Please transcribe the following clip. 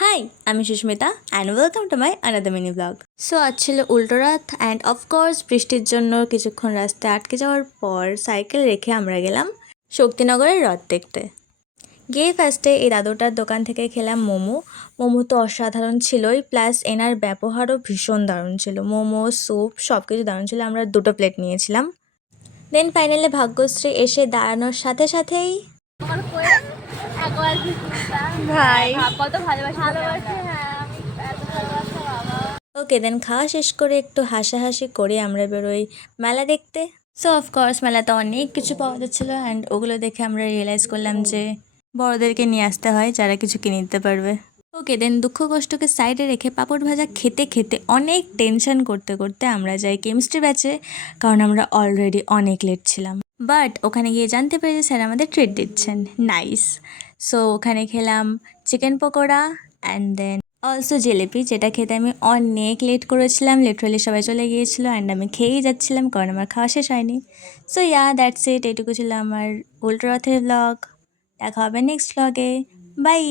High, আমি Susmita and welcome to my another mini blog. So আজ ছিল উল্টো রাত অ্যান্ড অফকোর্স বৃষ্টির জন্য কিছুক্ষণ রাস্তায় আটকে যাওয়ার পর সাইকেল রেখে আমরা গেলাম শক্তিনগরের রথ দেখতে। গিয়ে ফার্স্টে এই দাদুটার দোকান থেকে খেলাম মোমো। মোমো তো অসাধারণ ছিলই, প্লাস এনার ব্যবহারও ভীষণ দারুণ ছিল। মোমো, স্যুপ সব কিছু দারুণ ছিল। আমরা 2টো প্লেট নিয়েছিলাম। দেন ফাইনালি ভাগ্যশ্রী এসে দাঁড়ানোর সাথে সাথেই ভাই কত ভালোবাসি। ওকে, দেন খাওয়া শেষ করে একটু হাসাহাসি করে আমরা বেরোই মেলা দেখতে। সো অফকোর্স মেলাতে অনেক কিছু পাওয়া যাচ্ছিলো অ্যান্ড ওগুলো দেখে আমরা রিয়েলাইজ করলাম যে বড়োদেরকে নিয়ে আসতে হয় যারা কিছু কিনে দিতে পারবে। ওকে, দেন দুঃখ কষ্টকে সাইডে রেখে পাঁপড় ভাজা খেতে খেতে অনেক টেনশন করতে করতে আমরা যাই কেমিস্ট্রি ব্যাচে, কারণ আমরা অলরেডি অনেক লেট ছিলাম। বাট ওখানে গিয়ে জানতে পেরে যে স্যার আমাদের ট্রিট দিচ্ছেন, নাইস। সো ওখানে খেলাম chicken pakora and then also jalebi, যেটা খেতে আমি অনেক লেট করেছিলাম। লিটারালি সবাই চলে গিয়েছিলো অ্যান্ড আমি খেয়েই যাচ্ছিলাম কারণ আমার খাওয়া শেষ হয়নি। সো দ্যাটস ইট, এটুকু ছিল আমার উল্টো রথের ব্লগ। দেখা হবে নেক্সট ব্লগে। বাই।